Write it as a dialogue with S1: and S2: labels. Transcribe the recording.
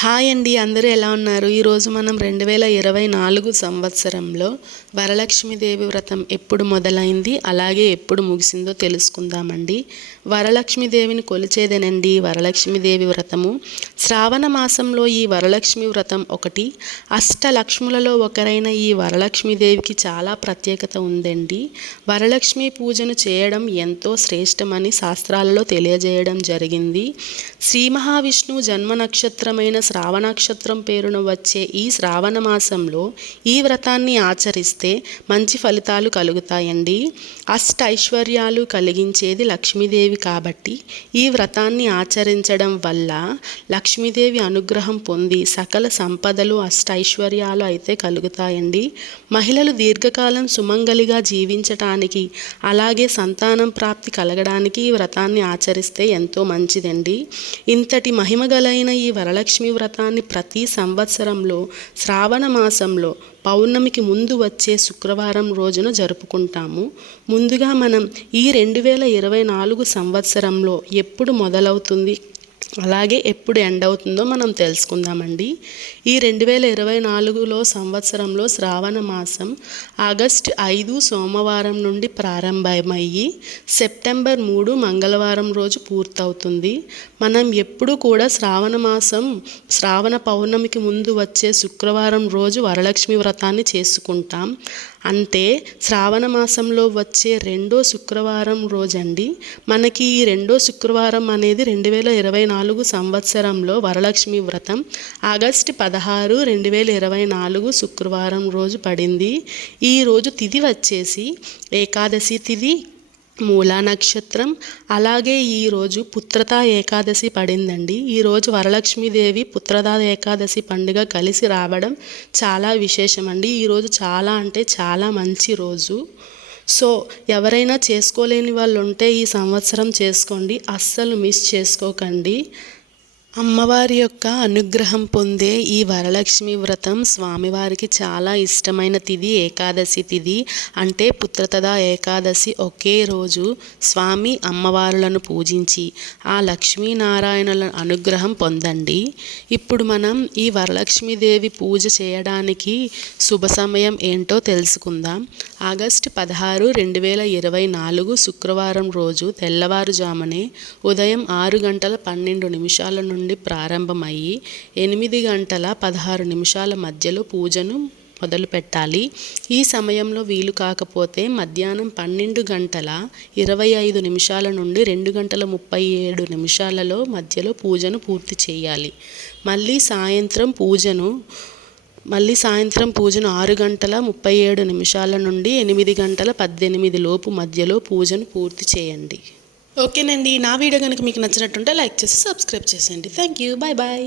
S1: Hi అండి అందరూ ఎలా ఉన్నారు? ఈరోజు మనం రెండు వేల ఇరవై నాలుగు సంవత్సరంలో వరలక్ష్మీదేవి వ్రతం ఎప్పుడు మొదలైంది అలాగే ఎప్పుడు ముగిసిందో తెలుసుకుందామండి. వరలక్ష్మీదేవిని కొలిచేదేనండి వరలక్ష్మీదేవి వ్రతము. శ్రావణ మాసంలో ఈ వరలక్ష్మి వ్రతం ఒకటి. అష్టలక్ష్ములలో ఒకరైన ఈ వరలక్ష్మీదేవికి చాలా ప్రత్యేకత ఉందండి. వరలక్ష్మి పూజను చేయడం ఎంతో శ్రేష్టమని శాస్త్రాలలో తెలియజేయడం జరిగింది. శ్రీ మహావిష్ణువు జన్మ నక్షత్రమైన శ్రావణ నక్షత్రం పేరున వచ్చే ఈ శ్రావణ మాసంలో ఈ వ్రతాన్ని ఆచరిస్తే మంచి ఫలితాలు కలుగుతాయండి. అష్ట ఐశ్వర్యాలు కలిగించేది లక్ష్మీదేవి కాబట్టి ఈ వ్రతాన్ని ఆచరించడం వల్ల లక్ష్మీదేవి అనుగ్రహం పొంది సకల సంపదలు అష్ట ఐశ్వర్యాలు అయితే కలుగుతాయండి. మహిళలు దీర్ఘకాలం సుమంగలిగా జీవించటానికి అలాగే సంతానం ప్రాప్తి కలగడానికి ఈ వ్రతాన్ని ఆచరిస్తే ఎంతో మంచిదండి. ఇంతటి మహిమగలైన ఈ వరలక్ష్మి వ్రతాన్ని ప్రతి సంవత్సరంలో శ్రావణ మాసంలో పౌర్ణమికి ముందు వచ్చే శుక్రవారం రోజున జరుపుకుంటాము. ముందుగా మనం ఈ రెండు వేల ఇరవై నాలుగు సంవత్సరంలో ఎప్పుడు మొదలవుతుంది? అలాగే ఎప్పుడు ఎండ్ అవుతుందో మనం తెలుసుకుందామండి. ఈ రెండు వేల ఇరవై నాలుగులో సంవత్సరంలో శ్రావణ మాసం ఆగస్ట్ ఐదు సోమవారం నుండి ప్రారంభమయ్యి సెప్టెంబర్ మూడు మంగళవారం రోజు పూర్తవుతుంది. మనం ఎప్పుడు కూడా శ్రావణ మాసం శ్రావణ పౌర్ణమికి ముందు వచ్చే శుక్రవారం రోజు వరలక్ష్మి వ్రతాన్ని చేసుకుంటాం. అంటే శ్రావణ మాసంలో వచ్చే రెండో శుక్రవారం రోజండి. మనకి ఈ రెండో శుక్రవారం అనేది రెండు వేల ఇరవై నాలుగు సంవత్సరంలో వరలక్ష్మి వ్రతం. ఆగస్టు పదహారు రెండు వేల ఇరవై నాలుగు శుక్రవారం రోజు పడింది. ఈరోజు తిది తిథి వచ్చేసి ఏకాదశి తిథి. మూలా నక్షత్రం అలాగే ఈరోజు పుత్రతా ఏకాదశి పడిందండి. ఈరోజు వరలక్ష్మీదేవి పుత్రదా ఏకాదశి పండుగ కలిసి రావడం చాలా విశేషం అండి ఈరోజు చాలా అంటే చాలా మంచి రోజు. సో ఎవరైనా చేసుకోలేని వాళ్ళు ఉంటే ఈ సంవత్సరం చేసుకోండి. అస్సలు మిస్ చేసుకోకండి. అమ్మవారి యొక్క అనుగ్రహం పొందే ఈ వరలక్ష్మి వ్రతం స్వామివారికి చాలా ఇష్టమైన తిథి ఏకాదశి తిథి. అంటే పుత్రతదా ఏకాదశి ఒకే రోజు స్వామి అమ్మవారులను పూజించి ఆ లక్ష్మీనారాయణుల అనుగ్రహం పొందండి. ఇప్పుడు మనం ఈ వరలక్ష్మీదేవి పూజ చేయడానికి శుభ సమయం ఏంటో తెలుసుకుందాం. ఆగస్టు పదహారు రెండు వేల ఇరవై నాలుగు శుక్రవారం రోజు తెల్లవారుజామునే ఉదయం ఆరు గంటల పన్నెండు నిమిషాల నుండి నుండి ప్రారంభమయ్యి ఎనిమిది గంటల పదహారు నిమిషాల మధ్యలో పూజను మొదలు పెట్టాలి ఈ సమయంలో వీలు కాకపోతే మధ్యాహ్నం పన్నెండు గంటల ఇరవై ఐదు నిమిషాల నుండి రెండు గంటల ముప్పై ఏడు నిమిషాలలో మధ్యలో పూజను పూర్తి చేయాలి. మళ్ళీ సాయంత్రం పూజను మళ్ళీ సాయంత్రం పూజను ఆరు గంటల ముప్పై ఏడు నిమిషాల నుండి ఎనిమిది గంటల పద్దెనిమిది లోపు మధ్యలో పూజను పూర్తి చేయండి. ఓకేనండి. నా వీడియో కనుక మీకు నచ్చినట్టుంటే లైక్ చేసి సబ్స్క్రైబ్ చేసేయండి. Thank you bye bye.